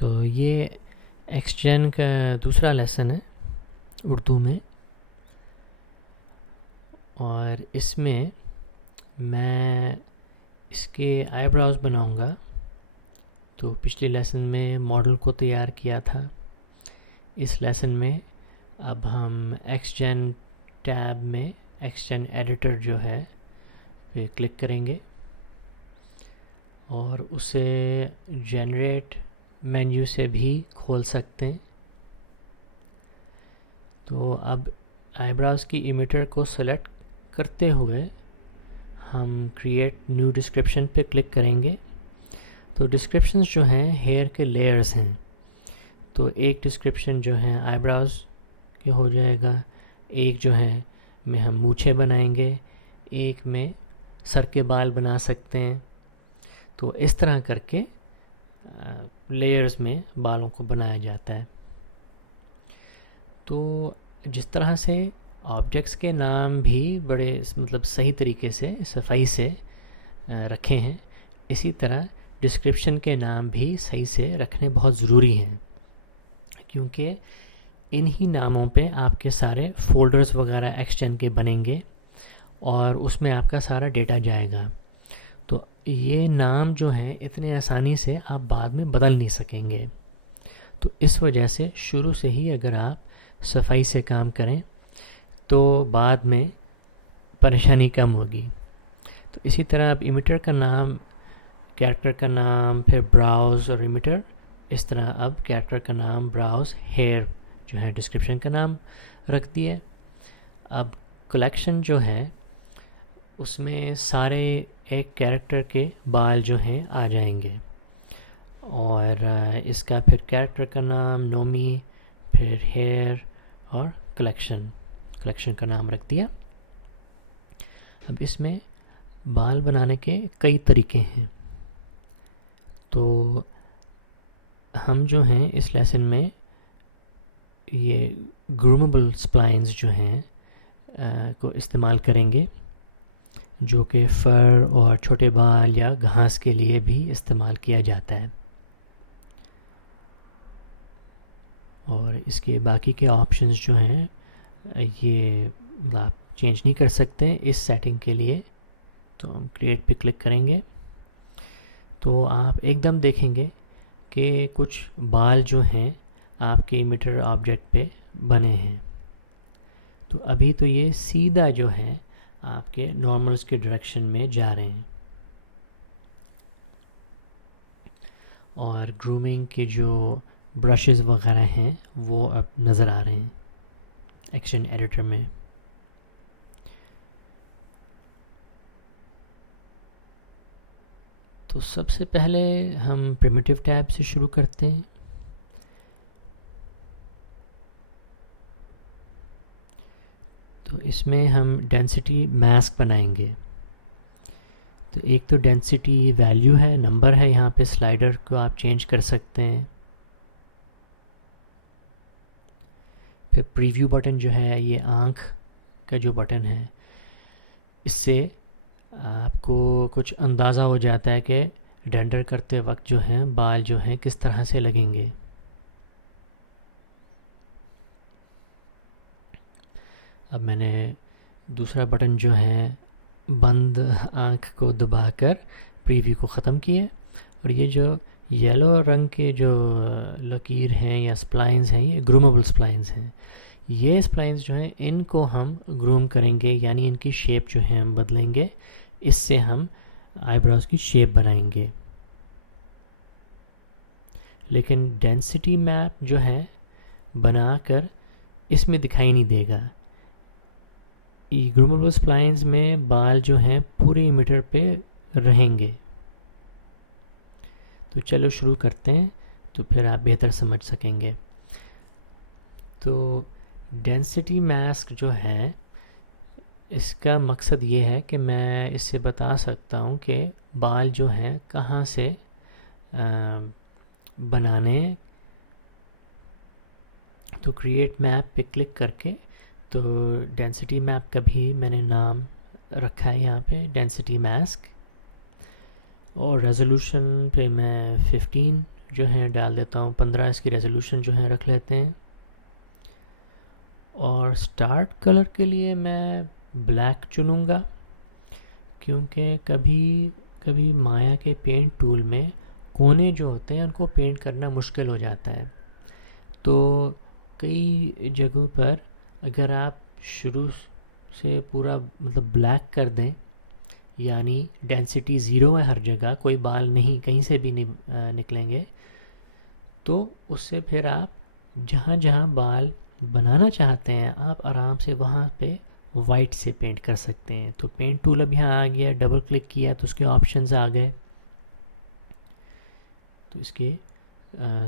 तो ये एक्सजेन का दूसरा लेसन है उर्दू में, और इसमें मैं इसके आईब्राउज़ बनाऊंगा। तो पिछले लेसन में मॉडल को तैयार किया था। इस लेसन में अब हम एक्सजेन टैब में एक्सजेन एडिटर जो है पे क्लिक करेंगे और उसे जनरेट मेन्यू से भी खोल सकते हैं। तो अब आईब्राउज़ की इमिटर को सेलेक्ट करते हुए हम क्रिएट न्यू डिस्क्रिप्शन पे क्लिक करेंगे। तो डिस्क्रिप्शंस जो हैं हेयर के लेयर्स हैं। तो एक डिस्क्रिप्शन जो है आईब्राउज़ के हो जाएगा, एक जो है में हम मूछें बनाएंगे, एक में सर के बाल बना सकते हैं। तो इस तरह करके लेयर्स में बालों को बनाया जाता है। तो जिस तरह से ऑब्जेक्ट्स के नाम भी बड़े मतलब सही तरीके से सफाई से रखे हैं, इसी तरह डिस्क्रिप्शन के नाम भी सही से रखने बहुत ज़रूरी हैं, क्योंकि इन्हीं नामों पे आपके सारे फ़ोल्डर्स वगैरह एक्सटेंड के बनेंगे और उसमें आपका सारा डेटा जाएगा। तो ये नाम जो हैं इतने आसानी से आप बाद में बदल नहीं सकेंगे। तो इस वजह से शुरू से ही अगर आप सफाई से काम करें तो बाद में परेशानी कम होगी। तो इसी तरह आप इमिटर का नाम, कैरेक्टर का नाम, फिर ब्राउज़ और इमिटर, इस तरह अब कैरेक्टर का नाम ब्राउज़, हेयर जो है डिस्क्रिप्शन का नाम रख दिए। अब कलेक्शन जो है उसमें सारे एक कैरेक्टर के बाल जो हैं आ जाएंगे, और इसका फिर कैरेक्टर का नाम नोमी, फिर हेयर और कलेक्शन का नाम रख दिया। अब इसमें बाल बनाने के कई तरीके हैं। तो हम जो हैं इस लेसन में ये ग्रूमेबल स्प्लाइंस जो हैं को इस्तेमाल करेंगे, जो कि फर और छोटे बाल या घास के लिए भी इस्तेमाल किया जाता है। और इसके बाकी के ऑप्शंस जो हैं ये आप चेंज नहीं कर सकते इस सेटिंग के लिए। तो हम क्रिएट पे क्लिक करेंगे तो आप एकदम देखेंगे कि कुछ बाल जो हैं आपके इमिटर ऑब्जेक्ट पे बने हैं। तो अभी तो ये सीधा जो है आपके नॉर्मल्स के डायरेक्शन में जा रहे हैं, और ग्रूमिंग के जो ब्रशेस वगैरह हैं वो अब नज़र आ रहे हैं एक्शन एडिटर में। तो सबसे पहले हम प्रिमिटिव टैब से शुरू करते हैं। तो इसमें हम डेंसिटी मास्क बनाएंगे। तो एक तो डेंसिटी वैल्यू है, नंबर है, यहाँ पे स्लाइडर को आप चेंज कर सकते हैं। फिर प्रीव्यू बटन जो है ये आँख का जो बटन है, इससे आपको कुछ अंदाज़ा हो जाता है कि रेंडर करते वक्त जो है बाल जो हैं किस तरह से लगेंगे। अब मैंने दूसरा बटन जो है बंद आँख को दबाकर प्रीव्यू को ख़त्म किया, और ये जो येलो रंग के जो लकीर हैं या स्प्लाइंस हैं ये ग्रूमेबल स्प्लाइंस हैं। ये स्प्लाइंस जो हैं इनको हम ग्रूम करेंगे, यानी इनकी शेप जो है हम बदलेंगे। इससे हम आईब्रोज की शेप बनाएंगे। लेकिन डेंसिटी मैप जो है बनाकर इसमें दिखाई नहीं देगा। ग्रूमेबल स्प्लाइंस में बाल जो हैं पूरे इमिटर पे रहेंगे। तो चलो शुरू करते हैं, तो फिर आप बेहतर समझ सकेंगे। तो डेंसिटी मास्क जो है इसका मकसद ये है कि मैं इससे बता सकता हूँ कि बाल जो हैं कहाँ से बनाने। तो क्रिएट मैप पे क्लिक करके, तो डेंसिटी मैप का भी मैंने नाम रखा है यहाँ पे डेंसिटी मास्क, और रेजोल्यूशन पे मैं 15 जो है डाल देता हूँ 15, इसकी रेजोल्यूशन जो है रख लेते हैं। और स्टार्ट कलर के लिए मैं ब्लैक चुनूँगा, क्योंकि कभी कभी माया के पेंट टूल में कोने जो होते हैं उनको पेंट करना मुश्किल हो जाता है। तो कई जगहों पर अगर आप शुरू से पूरा मतलब ब्लैक कर दें, यानी डेंसिटी ज़ीरो है हर जगह, कोई बाल नहीं कहीं से भी नहीं निकलेंगे, तो उससे फिर आप जहाँ जहाँ बाल बनाना चाहते हैं आप आराम से वहाँ पे वाइट से पेंट कर सकते हैं। तो पेंट टूल अब यहाँ आ गया, डबल क्लिक किया तो उसके ऑप्शंस आ गए। तो इसके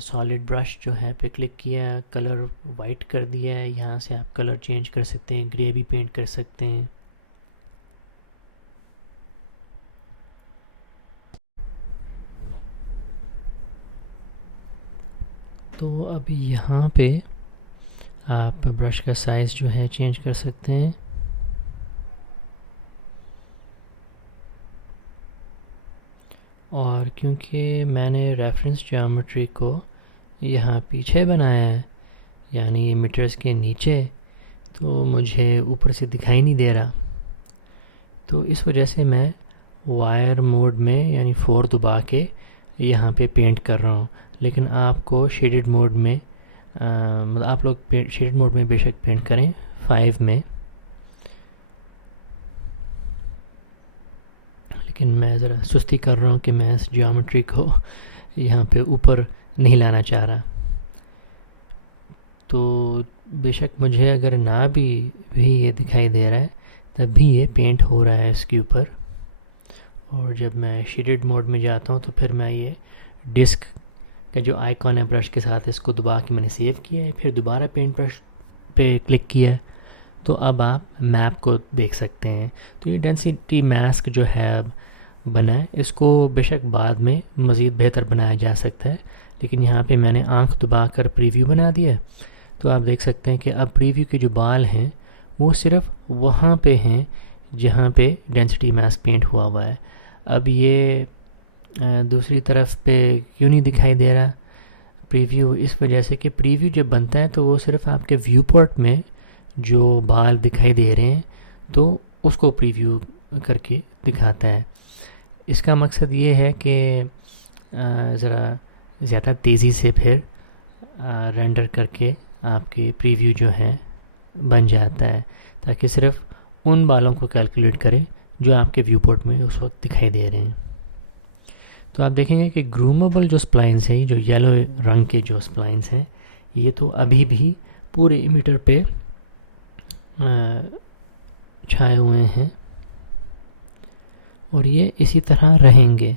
सॉलिड ब्रश जो है पे क्लिक किया, कलर वाइट कर दिया है। यहाँ से आप कलर चेंज कर सकते हैं, ग्रे भी पेंट कर सकते हैं। तो अभी यहाँ पे आप ब्रश का साइज़ जो है चेंज कर सकते हैं। और क्योंकि मैंने रेफरेंस ज्योमेट्री को यहाँ पीछे बनाया है, यानी मीटर्स के नीचे, तो मुझे ऊपर से दिखाई नहीं दे रहा। तो इस वजह से मैं वायर मोड में यानी 4 दबा के यहाँ पे पेंट कर रहा हूँ। लेकिन आपको शेडेड मोड में मतलब आप लोग शेडेड मोड में बेशक पेंट करें 5 में, लेकिन मैं ज़रा सुस्ती कर रहा हूँ कि मैं इस ज्योमेट्री को यहाँ पे ऊपर नहीं लाना चाह रहा। तो बेशक मुझे अगर ना भी ये दिखाई दे रहा है तब भी ये पेंट हो रहा है इसके ऊपर। और जब मैं शेडेड मोड में जाता हूँ तो फिर मैं ये डिस्क का जो आइकॉन है ब्रश के साथ, इसको दबा के मैंने सेव किया है, फिर दोबारा पेंट ब्रश पे क्लिक किया है, तो अब आप मैप को देख सकते हैं। तो ये डेंसिटी मास्क जो है अब बना है, इसको बेशक बाद में मज़ीद बेहतर बनाया जा सकता है, लेकिन यहाँ पे मैंने आंख दबा कर प्रीव्यू बना दिया। तो आप देख सकते हैं कि अब प्रीव्यू के जो बाल हैं वो सिर्फ वहाँ पे हैं जहाँ पे डेंसिटी मास्क पेंट हुआ है। अब ये दूसरी तरफ पे क्यों नहीं दिखाई दे रहा प्रीव्यू? इस वजह से कि प्रीव्यू जब बनता है तो वो सिर्फ आपके व्यू पोर्ट में जो बाल दिखाई दे रहे हैं तो उसको प्रीव्यू करके दिखाता है। इसका मकसद ये है कि ज़रा ज़्यादा तेज़ी से फिर रेंडर करके आपके प्रीव्यू जो है बन जाता है, ताकि सिर्फ उन बालों को कैलकुलेट करे जो आपके व्यू पोर्ट में उस वक्त दिखाई दे रहे हैं। तो आप देखेंगे कि ग्रूमेबल जो स्प्लाइंस है, जो येलो रंग के जो स्प्लाइंस हैं, ये तो अभी भी पूरे इमीटर पे छाए हुए हैं और ये इसी तरह रहेंगे।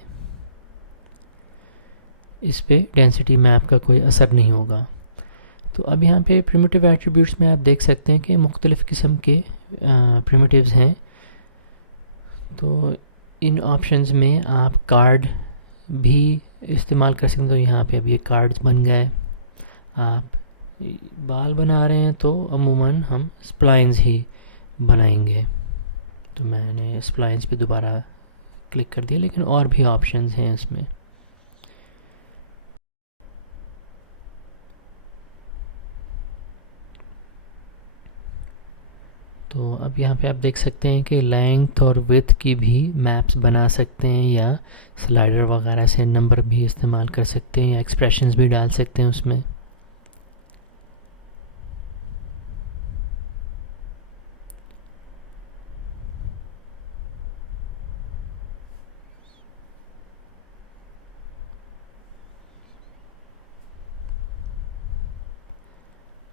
इस पे डेंसिटी मैप का कोई असर नहीं होगा। तो अब यहाँ पे प्रिमिटिव एट्रीब्यूट्स में आप देख सकते हैं कि मुख्तलिफ़ किस्म के प्रिमिटिव्स हैं। तो इन ऑप्शंस में आप कार्ड भी इस्तेमाल कर सकते हैं। तो यहाँ पे अब ये कार्ड्स बन गए। आप बाल बना रहे हैं तो अमूमन हम स्प्लाइंस ही बनाएंगे। तो मैंने स्प्लाइंस पे दोबारा क्लिक कर दिया, लेकिन और भी ऑप्शंस हैं इसमें। तो अब यहाँ पे आप देख सकते हैं कि लेंथ और विड्थ की भी मैप्स बना सकते हैं, या स्लाइडर वगैरह से नंबर भी इस्तेमाल कर सकते हैं, या एक्सप्रेशंस भी डाल सकते हैं उसमें।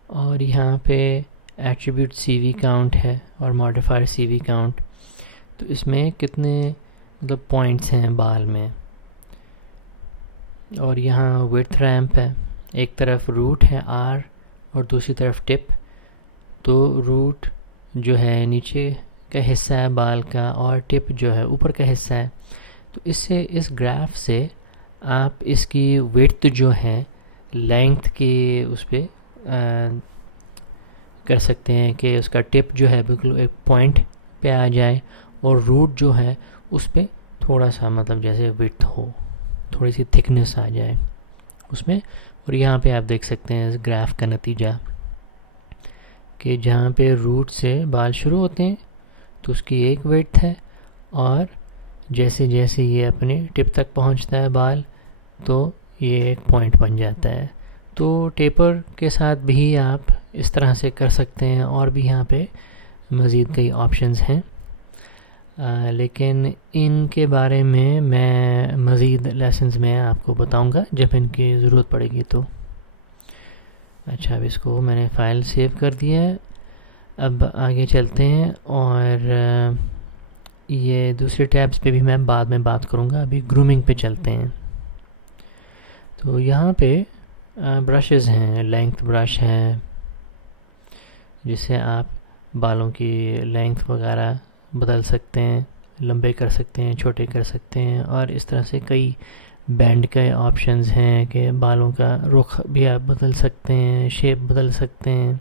और यहाँ पे एट्रीब्यूट CV काउंट है और मॉडिफायर CV काउंट। तो इसमें कितने मतलब पॉइंट्स हैं बाल में। और यहाँ विड्थ रैम्प है, एक तरफ रूट है R और दूसरी तरफ टिप। तो रूट जो है नीचे का हिस्सा है बाल का और टिप जो है ऊपर का हिस्सा है। तो इससे इस ग्राफ से आप इसकी विड्थ जो है लेंथ के उस पर कर सकते हैं कि उसका टिप जो है बिल्कुल एक पॉइंट पे आ जाए और रूट जो है उस पर थोड़ा सा मतलब जैसे विड्थ हो, थोड़ी सी थिकनेस आ जाए, उसमें। और यहाँ पे आप देख सकते हैं इस ग्राफ का नतीजा कि जहाँ पे रूट से बाल शुरू होते हैं तो उसकी एक विड्थ है, और जैसे जैसे ये अपने टिप तक पहुँचता है बाल, तो ये एक पॉइंट बन जाता है। तो टेपर के साथ भी आप इस तरह से कर सकते हैं, और भी यहाँ पे मज़ीद कई ऑप्शंस हैं, लेकिन इनके बारे में मैं मज़ीद लेसन्स में आपको बताऊंगा जब इनकी ज़रूरत पड़ेगी तो। अच्छा, अब इसको मैंने फ़ाइल सेव कर दिया है। अब आगे चलते हैं, और ये दूसरे टैब्स पे भी मैं बाद में बात करूंगा। अभी ग्रूमिंग पे चलते हैं। तो यहाँ पे ब्रशेज़ हैं, लेंथ ब्रश है जिससे आप बालों की लेंथ वगैरह बदल सकते हैं, लंबे कर सकते हैं, छोटे कर सकते हैं, और इस तरह से कई बैंड के ऑप्शंस हैं कि बालों का रुख भी आप बदल सकते हैं, शेप बदल सकते हैं।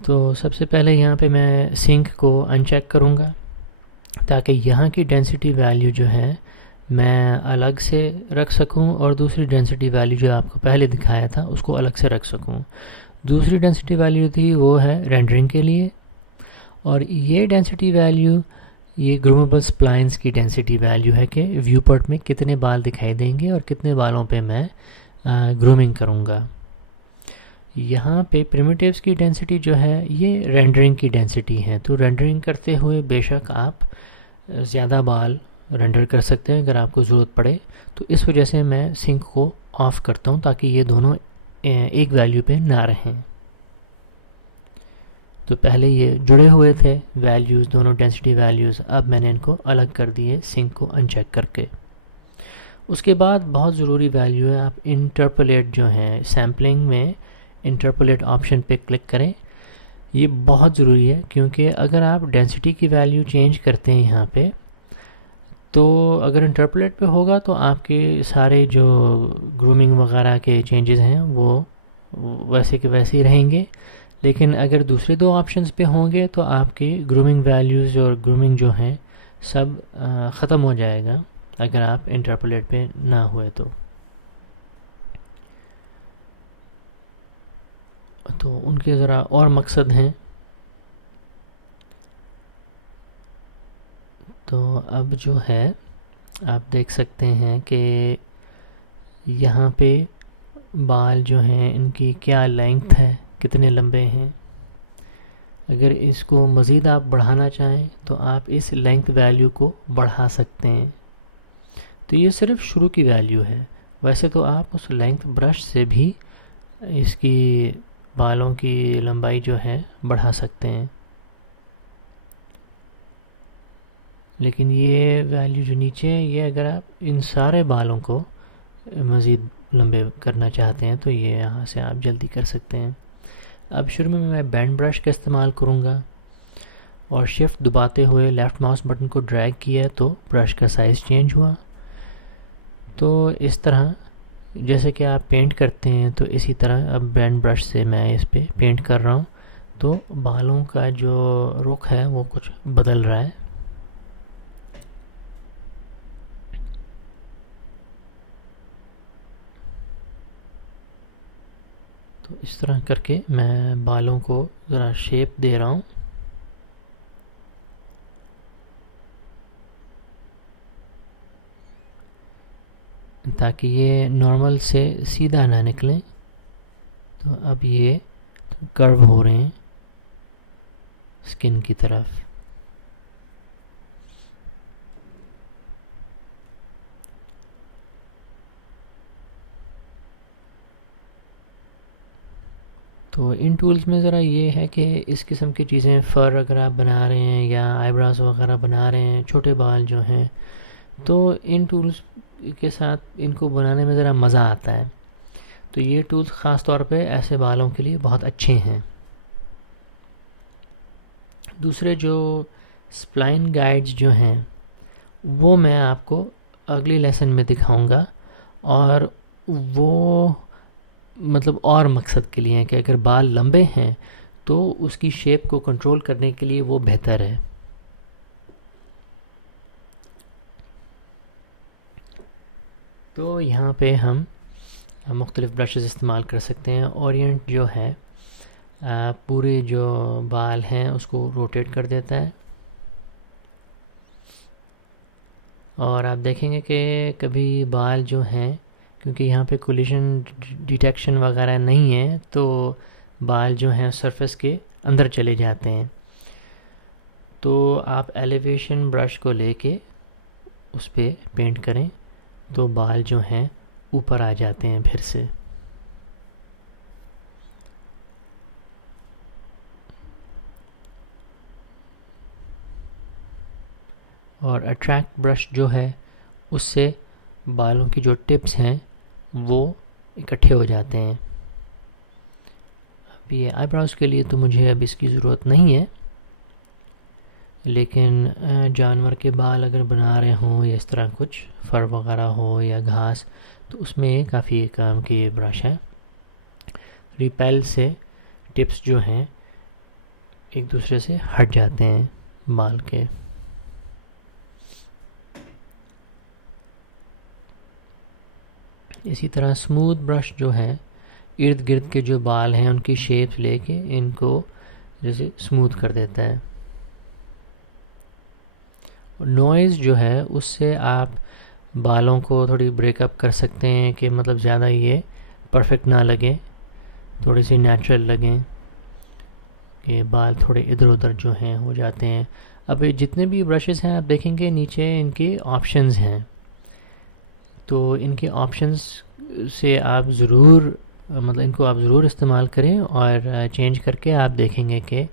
तो सबसे पहले यहाँ पे मैं सिंक को अनचेक करूँगा ताकि यहाँ की डेंसिटी वैल्यू जो है मैं अलग से रख सकूं, और दूसरी डेंसिटी वैल्यू जो आपको पहले दिखाया था उसको अलग से रख सकूं। दूसरी डेंसिटी वैल्यू थी वो है रेंडरिंग के लिए, और ये डेंसिटी वैल्यू ये ग्रूमेबल स्प्लाइंस की डेंसिटी वैल्यू है कि व्यू पोर्ट में कितने बाल दिखाई देंगे और कितने बालों पे मैं ग्रूमिंग करूँगा। यहाँ पे प्रिमिटिव्स की डेंसिटी जो है ये रेंडरिंग की डेंसिटी है। तो रेंडरिंग करते हुए बेशक आप ज़्यादा बाल रेंडर कर सकते हैं अगर आपको ज़रूरत पड़े। तो इस वजह से मैं सिंक को ऑफ़ करता हूँ ताकि ये दोनों एक वैल्यू पे ना रहें। तो पहले ये जुड़े हुए थे वैल्यूज़, दोनों डेंसिटी वैल्यूज़, अब मैंने इनको अलग कर दिए सिंक को अनचेक करके। उसके बाद बहुत ज़रूरी वैल्यू है, आप इंटरपोलेट जो है सैम्पलिंग में इंटरपोलेट ऑप्शन पे क्लिक करें। ये बहुत ज़रूरी है क्योंकि अगर आप डेंसिटी की वैल्यू चेंज करते हैं यहाँ पे, तो अगर इंटरपोलेट पे होगा तो आपके सारे जो ग्रूमिंग वगैरह के चेंजेस हैं वो वैसे के वैसे ही रहेंगे। लेकिन अगर दूसरे दो ऑप्शंस पे होंगे तो आपके ग्रूमिंग वैल्यूज़ और ग्रूमिंग जो हैं सब ख़त्म हो जाएगा अगर आप इंटरपोलेट पे ना हुए तो उनके ज़रा और मकसद हैं। तो अब जो है आप देख सकते हैं कि यहाँ पे बाल जो हैं इनकी क्या लेंथ है, कितने लंबे हैं। अगर इसको मज़ीद आप बढ़ाना चाहें तो आप इस लेंथ वैल्यू को बढ़ा सकते हैं। तो ये सिर्फ शुरू की वैल्यू है, वैसे तो आप उस लेंथ ब्रश से भी इसकी बालों की लंबाई जो है बढ़ा सकते हैं। लेकिन ये वैल्यू जो नीचे है, ये अगर आप इन सारे बालों को मज़ीद लंबे करना चाहते हैं तो ये यहाँ से आप जल्दी कर सकते हैं। अब शुरू में मैं बैंड ब्रश का इस्तेमाल करूँगा, और शिफ्ट दबाते हुए लेफ़्ट माउस बटन को ड्रैग किया तो ब्रश का साइज़ चेंज हुआ। तो इस तरह जैसे कि आप पेंट करते हैं तो इसी तरह अब बैंड ब्रश से मैं इस पर पेंट कर रहा हूँ, तो बालों का जो रुख है वो कुछ बदल रहा है। तो इस तरह करके मैं बालों को ज़रा शेप दे रहा हूँ। ताकि ये नॉर्मल से सीधा ना निकलें। तो अब ये कर्व हो रहे हैं स्किन की तरफ। तो इन टूल्स में ज़रा ये है कि इस किस्म की चीज़ें, फ़र अगर आप बना रहे हैं या आईब्रोज वगैरह बना रहे हैं, छोटे बाल जो हैं, तो इन टूल्स के साथ इनको बनाने में ज़रा मज़ा आता है। तो ये टूल्स ख़ास तौर पे ऐसे बालों के लिए बहुत अच्छे हैं। दूसरे जो स्प्लाइन गाइड्स जो हैं वो मैं आपको अगले लेसन में दिखाऊंगा, और वो मतलब और मकसद के लिए हैं कि अगर बाल लंबे हैं तो उसकी शेप को कंट्रोल करने के लिए वो बेहतर है। तो यहाँ पे हम मुख्तलिफ़ ब्रशेस इस्तेमाल कर सकते हैं। ओरिएंट जो है पूरे जो बाल हैं उसको रोटेट कर देता है, और आप देखेंगे कि कभी बाल जो हैं, क्योंकि यहाँ पे कोलिशन डिटेक्शन वगैरह नहीं है, तो बाल जो हैं सरफेस के अंदर चले जाते हैं। तो आप एलिवेशन ब्रश को लेके उस पर पेंट करें तो बाल जो हैं ऊपर आ जाते हैं फिर से। और अट्रैक्ट ब्रश जो है उससे बालों की जो टिप्स हैं वो इकट्ठे हो जाते हैं। अब ये आईब्रोज़ के लिए तो मुझे अब इसकी ज़रूरत नहीं है, लेकिन जानवर के बाल अगर बना रहे हों या इस तरह कुछ फर वगैरह हो या घास, तो उसमें काफ़ी काम की ब्रश है। रिपेल से टिप्स जो हैं एक दूसरे से हट जाते हैं बाल के। इसी तरह स्मूथ ब्रश जो है इर्द गिर्द के जो बाल हैं उनकी शेप लेके इनको जैसे स्मूथ कर देता है। नॉइज़ जो है उससे आप बालों को थोड़ी ब्रेकअप कर सकते हैं कि मतलब ज़्यादा ये परफेक्ट ना लगे, थोड़ी सी नेचुरल लगें, कि बाल थोड़े इधर उधर जो हैं हो जाते हैं। अब ये जितने भी ब्रशेस हैं आप देखेंगे नीचे इनके ऑप्शंस हैं, तो इनके ऑप्शंस से आप ज़रूर मतलब इनको आप ज़रूर इस्तेमाल करें और चेंज करके आप देखेंगे कि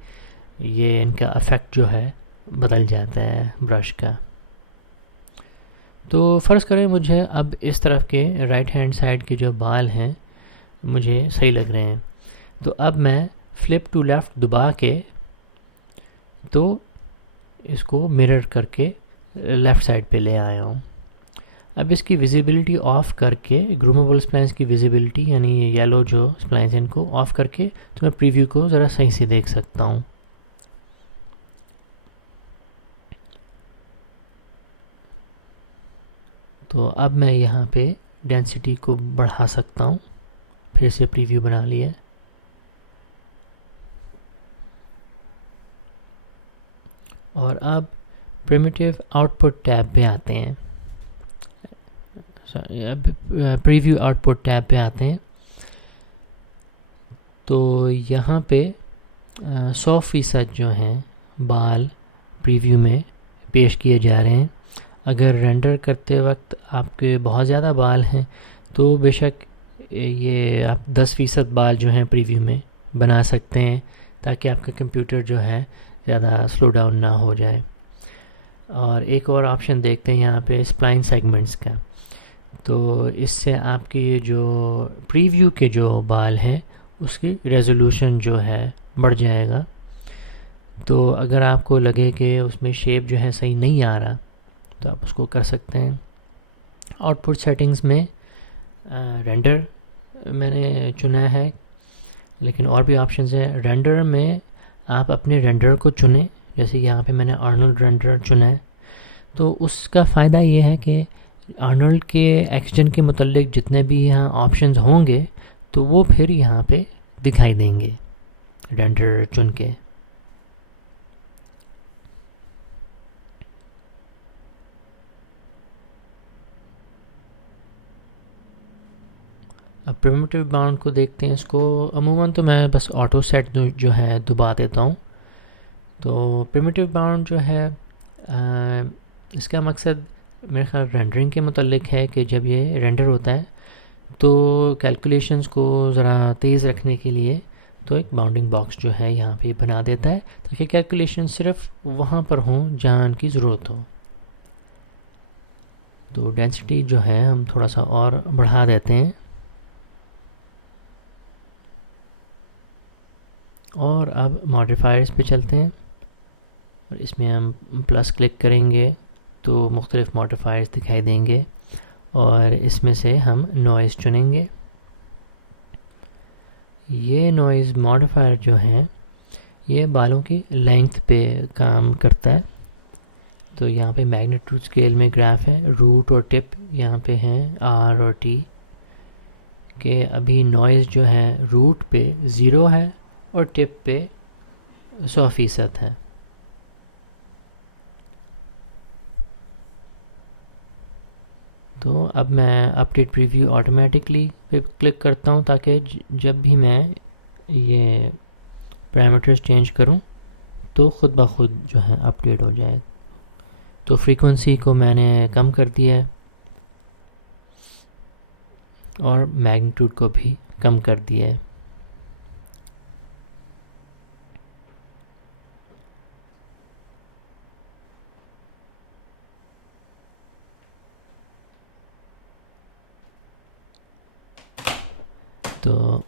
ये इनका इफ़ेक्ट जो है बदल जाता है ब्रश का। तो फ़र्ज़ करें मुझे अब इस तरफ के राइट हैंड साइड के जो बाल हैं मुझे सही लग रहे हैं, तो अब मैं फ्लिप टू लेफ़्ट दबा के तो इसको मिरर करके लेफ़्ट साइड पे ले आया हूँ। अब इसकी विजिबिलिटी ऑफ़ करके ग्रूमेबल स्प्लाइंस की विजिबिलिटी यानी ये येलो जो स्प्लाइंस हैं इनको ऑफ़ करके तो मैं प्रीव्यू को ज़रा सही से देख सकता हूँ। तो अब मैं यहाँ पे डेंसिटी को बढ़ा सकता हूँ। फिर से प्रीव्यू बना लिया। और अब प्रिमिटिव आउटपुट टैब पे आते हैं। अब प्रीव्यू आउटपुट टैब पे आते हैं, तो यहाँ पे 100% जो हैं बाल प्रीव्यू में पेश किए जा रहे हैं। अगर रेंडर करते वक्त आपके बहुत ज़्यादा बाल हैं तो बेशक ये आप 10% बाल जो हैं प्रीव्यू में बना सकते हैं, ताकि आपका कंप्यूटर जो है ज़्यादा स्लो डाउन ना हो जाए। और एक और ऑप्शन देखते हैं यहाँ पे स्प्लाइन सेगमेंट्स का, तो इससे आपकी जो प्रीव्यू के जो बाल हैं उसकी रेजोल्यूशन जो है बढ़ जाएगा। तो अगर आपको लगे कि उसमें शेप जो है सही नहीं आ रहा तो आप उसको कर सकते हैं। आउटपुट सेटिंग्स में रेंडर मैंने चुना है, लेकिन और भी ऑप्शंस हैं। रेंडर में आप अपने रेंडर को चुनें, जैसे यहाँ पे मैंने आर्नोल्ड रेंडर चुना है। तो उसका फ़ायदा ये है कि आर्नोल्ड के एक्सजन के मुतल्लिक जितने भी यहाँ ऑप्शंस होंगे तो वो फिर यहाँ पे दिखाई देंगे रेंडर चुन के। अब प्रिमिटिव बाउंड को देखते हैं। इसको अमूमन तो मैं बस ऑटो सेट जो है दबा देता हूँ। तो प्रिमिटिव बाउंड जो है इसका मकसद मेरे ख्याल रेंडरिंग के मुतल्लिक है कि जब ये रेंडर होता है तो कैलकुलेशंस को ज़रा तेज़ रखने के लिए तो एक बाउंडिंग बॉक्स जो है यहाँ पे बना देता है, ताकि कैलकुलेशन सिर्फ वहाँ पर हों जहाँ उनकी ज़रूरत हो। तो डेंसिटी जो है हम थोड़ा सा और बढ़ा देते हैं, और अब मॉडिफायर्स पे चलते हैं और इसमें हम प्लस क्लिक करेंगे तो मुख्तलिफ़ मॉडिफायर्स दिखाई देंगे, और इसमें से हम नॉइज़ चुनेंगे। ये नॉइज़ मॉडिफायर जो है ये बालों की लेंथ पे काम करता है। तो यहाँ पे मैग्नीट्यूड स्केल में ग्राफ है, रूट और टिप यहाँ पे हैं आर और टी के। अभी नॉइज़ जो है रूट पे 0 है और टिप पे 100% है। तो अब मैं अपडेट प्रीव्यू ऑटोमेटिकली पे क्लिक करता हूँ ताकि जब भी मैं ये पैरामीटर्स चेंज करूँ तो ख़ुद ब खुद जो है अपडेट हो जाए। तो फ्रीक्वेंसी को मैंने कम कर दिया है और मैग्नीट्यूड को भी कम कर दिया है। तो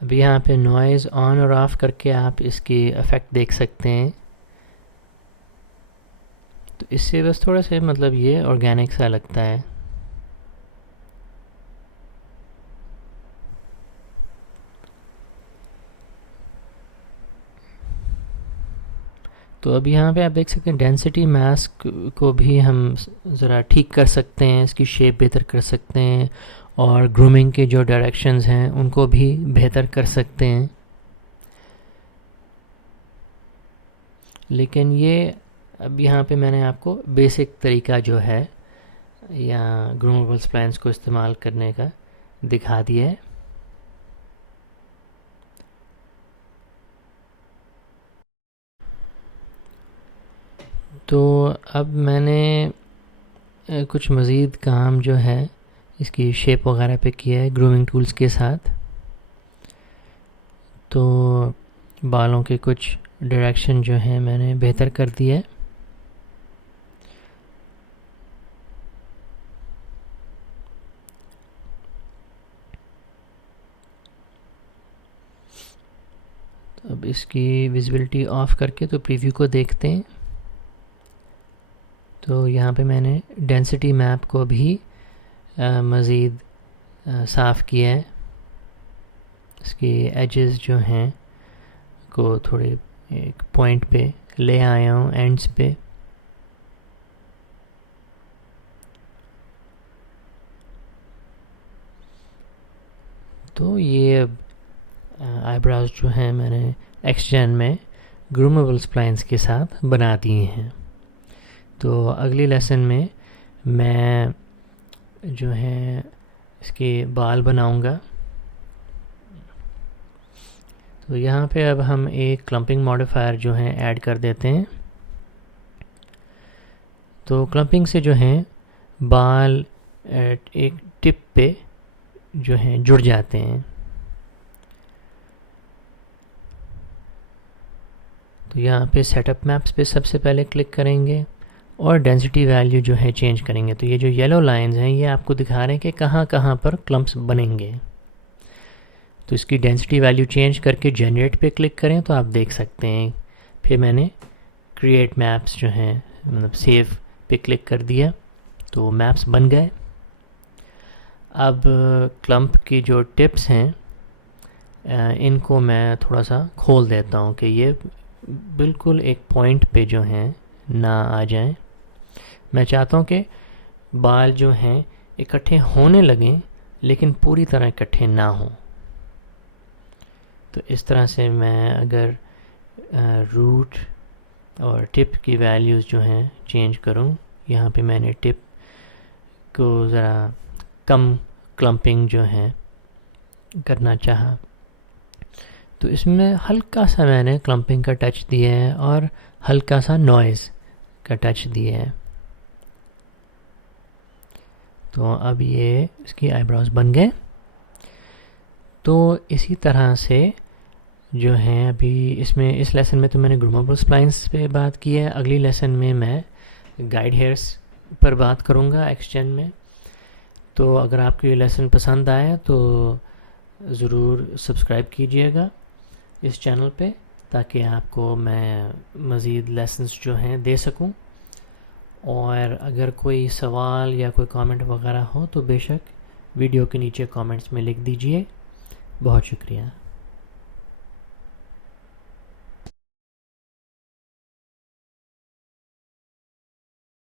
अभी यहाँ पे नॉइज़ ऑन और ऑफ़ करके आप इसकी इफ़ेक्ट देख सकते हैं। तो इससे बस थोड़ा सा मतलब ये ऑर्गेनिक सा लगता है। तो अब यहाँ पे आप देख सकते हैं डेंसिटी मास्क को भी हम ज़रा ठीक कर सकते हैं, इसकी शेप बेहतर कर सकते हैं और ग्रूमिंग के जो डायरेक्शंस हैं उनको भी बेहतर कर सकते हैं। लेकिन ये अब यहाँ पे मैंने आपको बेसिक तरीका जो है या ग्रूमेबल स्प्लाइन्स को इस्तेमाल करने का दिखा दिया है। तो अब मैंने कुछ मज़ीद काम जो है इसकी शेप वगैरह पे किया है ग्रूमिंग टूल्स के साथ। तो बालों के कुछ डायरेक्शन जो है मैंने बेहतर कर दिया है। तो अब इसकी विजिबिलिटी ऑफ करके तो प्रीव्यू को देखते हैं। तो यहाँ पे मैंने डेंसिटी मैप को भी मज़ीद साफ़ किया है। इसके एजेस जो हैं को थोड़े एक पॉइंट पे ले आया हूँ एंड्स पे। तो ये अब आईब्राउज जो हैं मैंने एक्सजेन में ग्रूमेबल स्प्लाइन्स के साथ बना दिए हैं। तो अगली लेसन में मैं जो है इसके बाल बनाऊंगा। तो यहाँ पे अब हम एक क्लम्पिंग मॉडिफायर जो है ऐड कर देते हैं। तो क्लम्पिंग से जो है बाल एक टिप पे जो है जुड़ जाते हैं। तो यहाँ पे सेटअप मैप्स पे सबसे पहले क्लिक करेंगे और डेंसिटी वैल्यू जो है चेंज करेंगे। तो ये जो येलो लाइंस हैं ये आपको दिखा रहे हैं कि कहाँ कहाँ पर क्लम्प्स बनेंगे। तो इसकी डेंसिटी वैल्यू चेंज करके जनरेट पे क्लिक करें तो आप देख सकते हैं। फिर मैंने क्रिएट मैप्स जो हैं मतलब सेव पे क्लिक कर दिया तो मैप्स बन गए। अब क्लम्प की जो टिप्स हैं इनको मैं थोड़ा सा खोल देता हूँ कि ये बिल्कुल एक पॉइंट पे जो हैं ना आ जाएं। मैं चाहता हूँ कि बाल जो हैं इकट्ठे होने लगें लेकिन पूरी तरह इकट्ठे ना हों। तो इस तरह से मैं अगर रूट और टिप की वैल्यूज़ जो हैं चेंज करूँ, यहाँ पे मैंने टिप को ज़रा कम क्लम्पिंग जो है करना चाहा तो इसमें हल्का सा मैंने क्लम्पिंग का टच दिया है और हल्का सा नॉइज़ का टच दिया है। तो अब ये इसकी आईब्रोज बन गए। तो इसी तरह से जो है अभी इसमें इस लेसन में तो मैंने ग्रूमेबल स्प्लाइन्स पे बात की है। अगली लेसन में मैं गाइड हेयर्स पर बात करूँगा एक्सटेंड में। तो अगर आपको ये लेसन पसंद आया तो ज़रूर सब्सक्राइब कीजिएगा इस चैनल पे ताकि आपको मैं मज़ीद लेसन्स जो हैं दे सकूं। और अगर कोई सवाल या कोई कमेंट वगैरह हो तो बेशक वीडियो के नीचे कमेंट्स में लिख दीजिए। बहुत शुक्रिया।